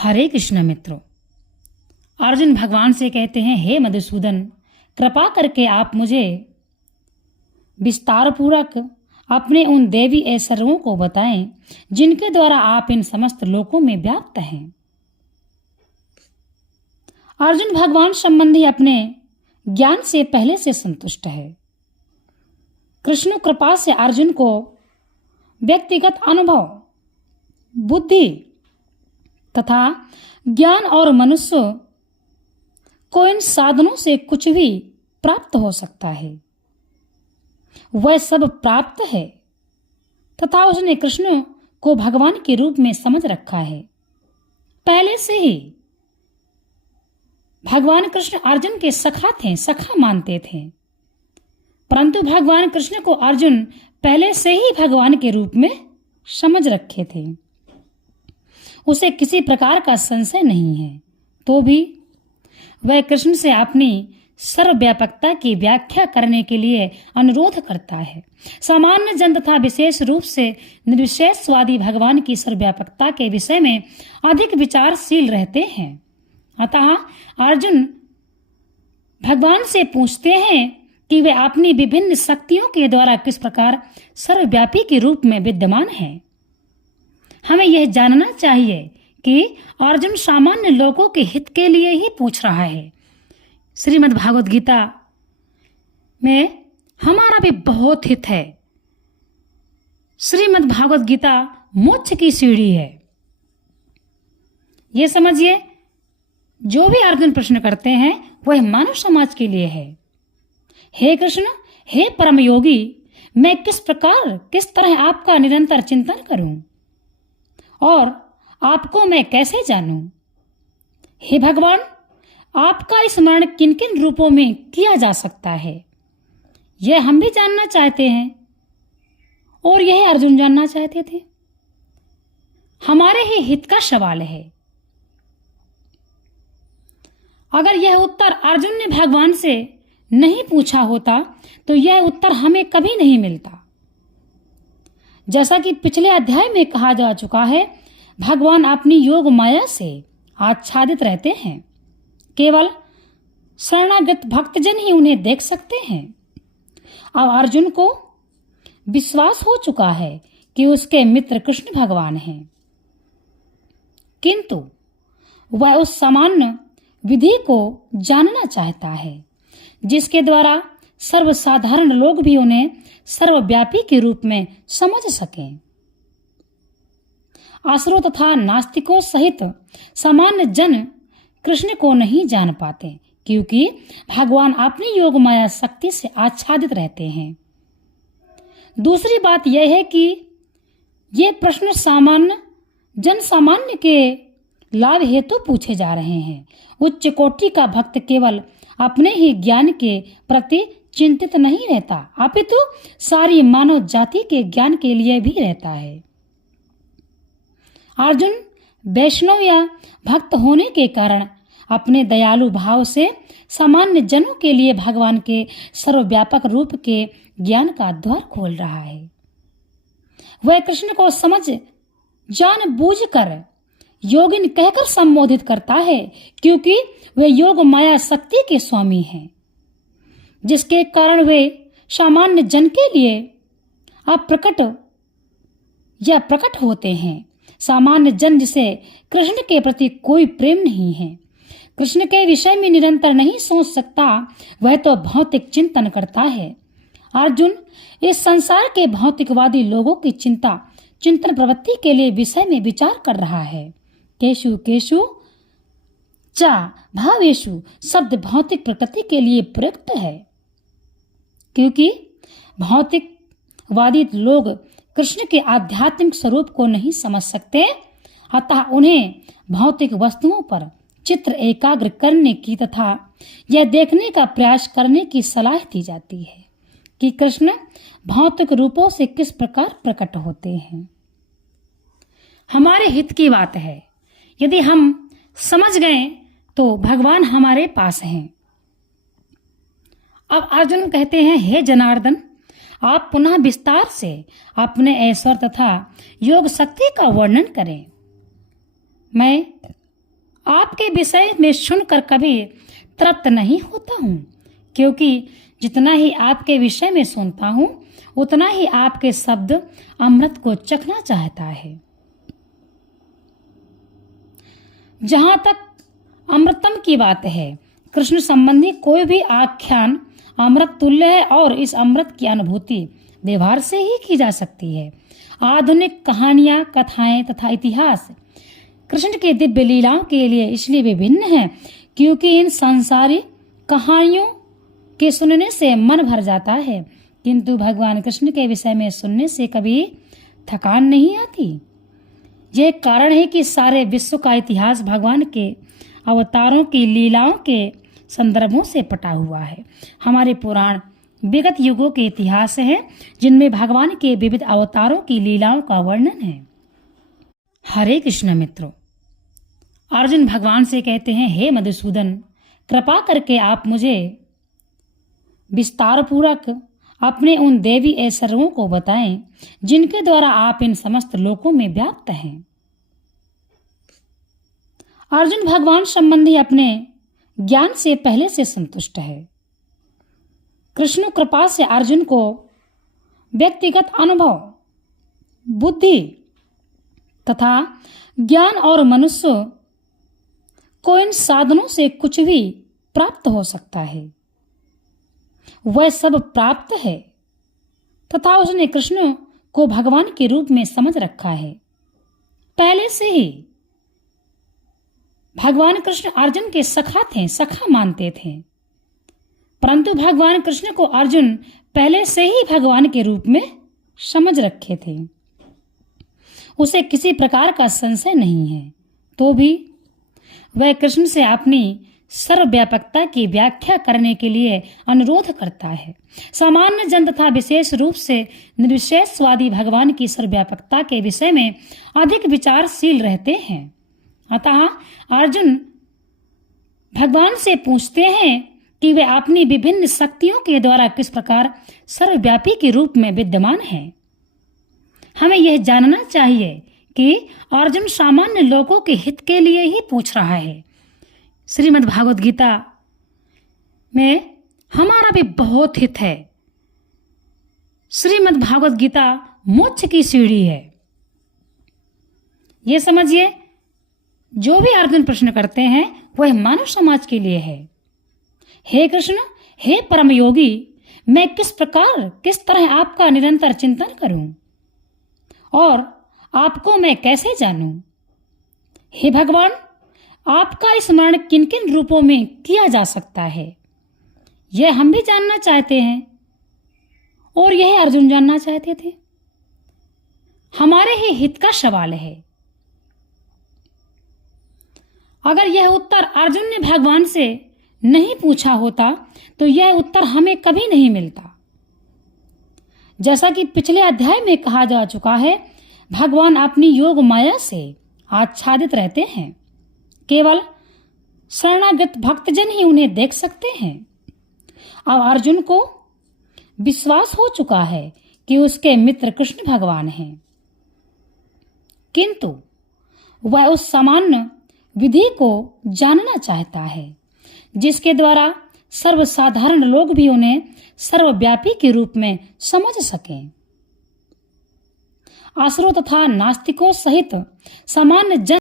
हरे कृष्ण मित्रों, अर्जुन भगवान से कहते हैं, हे मधुसूदन, कृपा करके आप मुझे विस्तार पूर्वक अपने उन देवी ऐश्वर्यों को बताएं जिनके द्वारा आप इन समस्त लोकों में व्याप्त हैं। अर्जुन भगवान संबंधी अपने ज्ञान से पहले से संतुष्ट है। कृष्ण कृपा से अर्जुन को व्यक्तिगत अनुभव, बुद्धि तथा ज्ञान और मनुष्य को इन साधनों से कुछ भी प्राप्त हो सकता है, वह सब प्राप्त है तथा उसने कृष्ण को भगवान के रूप में समझ रखा है। पहले से ही भगवान कृष्ण अर्जुन के सखा थे, सखा मानते थे, परंतु भगवान कृष्ण को अर्जुन पहले से ही भगवान के रूप में समझ रखे थे। उसे किसी प्रकार का संशय नहीं है, तो भी वह कृष्ण से अपनी सर्वव्यापकता की व्याख्या करने के लिए अनुरोध करता है। सामान्य जन तथा विशेष रूप से निर्विशेषवादी भगवान की सर्वव्यापकता के विषय में अधिक विचारशील रहते हैं। अतः अर्जुन भगवान से पूछते हैं कि वे अपनी विभिन्न शक्तियों के द्वारा किस प्रकार सर्वव्यापी के रूप में विद्यमान हैं। हमें यह जानना चाहिए कि अर्जुन सामान्य लोगों के हित के लिए ही पूछ रहा है। श्रीमद् भागवत गीता में हमारा भी बहुत हित है। श्रीमद् भागवत गीता मोक्ष की सीढ़ी है। ये समझिए, जो भी अर्जुन प्रश्न करते हैं वह मानव समाज के लिए है। हे कृष्ण, हे परम योगी, मैं किस तरह आपका निरंतर चिंतन करूं और आपको मैं कैसे जानूं? हे भगवान, आपका स्मरण किन किन रूपों में किया जा सकता है, यह हम भी जानना चाहते हैं और यह अर्जुन जानना चाहते थे। हमारे ही हित का सवाल है। अगर यह उत्तर अर्जुन ने भगवान से नहीं पूछा होता तो यह उत्तर हमें कभी नहीं मिलता। जैसा कि पिछले अध्याय में कहा जा चुका है, भगवान अपनी योग माया से आच्छादित रहते हैं। केवल शरणागत भक्तजन ही उन्हें देख सकते हैं। अब अर्जुन को विश्वास हो चुका है कि उसके मित्र कृष्ण भगवान हैं, किंतु वह उस सामान्य विधि को जानना चाहता है जिसके द्वारा सर्वसाधारण लोग भी उन्हें सर्वव्यापी के रूप में समझ सकें। असुरों तथा नास्तिकों सहित सामान्य जन कृष्ण को नहीं जान पाते, क्योंकि भगवान अपनी योग माया शक्ति से आच्छादित रहते हैं। दूसरी बात यह है कि ये प्रश्न सामान्य के लाभ हेतु पूछे जा रहे हैं। उच्च कोटि का भक्त केवल अपने ही ज्ञान के प्रति चिंतित नहीं रहता, अपितु सारी मानव जाति के ज्ञान के लिए भी रहता है। अर्जुन वैष्णव या भक्त होने के कारण अपने दयालु भाव से सामान्य जनों के लिए भगवान के सर्वव्यापक रूप के ज्ञान का द्वार खोल रहा है। वह कृष्ण को समझ जान बूझकर योगिन कहकर संबोधित करता है, क्योंकि वे योग माया शक्ति के स्वामी हैं, जिसके कारण वे सामान्य जन के लिए अप्रकट या प्रकट होते हैं। सामान्य जन जिसे कृष्ण के प्रति कोई प्रेम नहीं है, कृष्ण के विषय में निरंतर नहीं सोच सकता, वह तो भौतिक चिंतन करता है। अर्जुन इस संसार के भौतिकवादी लोगों की चिंतन प्रवृत्ति के लिए विषय में विचार कर रहा है। केशु केशु चा भावेशु शब्द भौतिक प्रकृति के लिए प्रयुक्त है, क्योंकि भौतिकवादी लोग कृष्ण के आध्यात्मिक स्वरूप को नहीं समझ सकते, अतः उन्हें भौतिक वस्तुओं पर चित्र एकाग्र करने की तथा यह देखने का प्रयास करने की सलाह दी जाती है कि कृष्ण भौतिक रूपों से किस प्रकार प्रकट होते हैं। हमारे हित की बात है। यदि हम समझ गए तो भगवान हमारे पास हैं। अब अर्जुन कहते हैं, हे जनार्दन, आप पुनः विस्तार से अपने ऐश्वर्य तथा योग शक्ति का वर्णन करें। मैं आपके विषय में सुनकर कभी तृप्त नहीं होता हूँ, क्योंकि जितना ही आपके विषय में सुनता हूँ उतना ही आपके शब्द अमृत को चखना चाहता है। जहाँ तक अमृतम की बात है, कृष्ण संबंधी कोई भी आख्यान अमृत तुल्य है और इस अमृत की अनुभूति व्यवहार से ही की जा सकती है। आधुनिक कहानियां, कथाएं तथा इतिहास कृष्ण के दिव्य लीलाओं के लिए इसलिए विभिन्न हैं क्योंकि इन सांसारिक कहानियों के सुनने से मन भर जाता है, किंतु भगवान कृष्ण के विषय में सुनने से कभी थकान नहीं आती। यह कारण है कि सारे विश्व का इतिहास भगवान के अवतारों की लीलाओं के संदर्भों से पटा हुआ है। हमारे पुराण विगत युगों के इतिहास हैं जिनमें भगवान के विविध अवतारों की लीलाओं का वर्णन है। हरे कृष्ण मित्रों, अर्जुन भगवान से कहते हैं, हे मधुसूदन, कृपा करके आप मुझे विस्तार पूर्वक अपने उन देवी ऐश्वर्यों को बताएं जिनके द्वारा आप इन समस्त लोकों में व्याप्त हैं। अर्जुन भगवान संबंधी अपने ज्ञान से पहले से संतुष्ट है। कृष्ण कृपा से अर्जुन को व्यक्तिगत अनुभव, बुद्धि तथा ज्ञान और मनुष्य को इन साधनों से कुछ भी प्राप्त हो सकता है, वह सब प्राप्त है तथा उसने कृष्ण को भगवान के रूप में समझ रखा है। पहले से ही भगवान कृष्ण अर्जुन के सखा थे, सखा मानते थे, परंतु भगवान कृष्ण को अर्जुन पहले से ही भगवान के रूप में समझ रखे थे। उसे किसी प्रकार का संशय नहीं है, तो भी वह कृष्ण से अपनी सर्वव्यापकता की व्याख्या करने के लिए अनुरोध करता है। सामान्य जन तथा विशेष रूप से निर्विशेषवादी भगवान की सर्वव्यापकता के विषय में अधिक विचारशील रहते हैं। अतः अर्जुन भगवान से पूछते हैं कि वे अपनी विभिन्न शक्तियों के द्वारा किस प्रकार सर्वव्यापी के रूप में विद्यमान हैं। हमें यह जानना चाहिए कि अर्जुन सामान्य लोगों के हित के लिए ही पूछ रहा है। श्रीमद् भागवत गीता में हमारा भी बहुत हित है। श्रीमद् भागवत गीता मोक्ष की सीढ़ी है। ये समझिए, जो भी अर्जुन प्रश्न करते हैं वह मानव समाज के लिए है। हे कृष्ण, हे परम योगी, मैं किस तरह आपका निरंतर चिंतन करूं और आपको मैं कैसे जानूं? हे भगवान, आपका स्मरण किन किन रूपों में किया जा सकता है, यह हम भी जानना चाहते हैं और यह अर्जुन जानना चाहते थे। हमारे ही हित का सवाल है। अगर यह उत्तर अर्जुन ने भगवान से नहीं पूछा होता तो यह उत्तर हमें कभी नहीं मिलता। जैसा कि पिछले अध्याय में कहा जा चुका है, भगवान अपनी योग माया से आच्छादित रहते हैं। केवल शरणागत भक्तजन ही उन्हें देख सकते हैं। अब अर्जुन को विश्वास हो चुका है कि उसके मित्र कृष्ण भगवान हैं, किंतु वह उस सामान्य विधि को जानना चाहता है जिसके द्वारा सर्वसाधारण लोग भी उन्हें सर्वव्यापी के रूप में समझ सकें। असुरों तथा नास्तिकों सहित सामान्य जन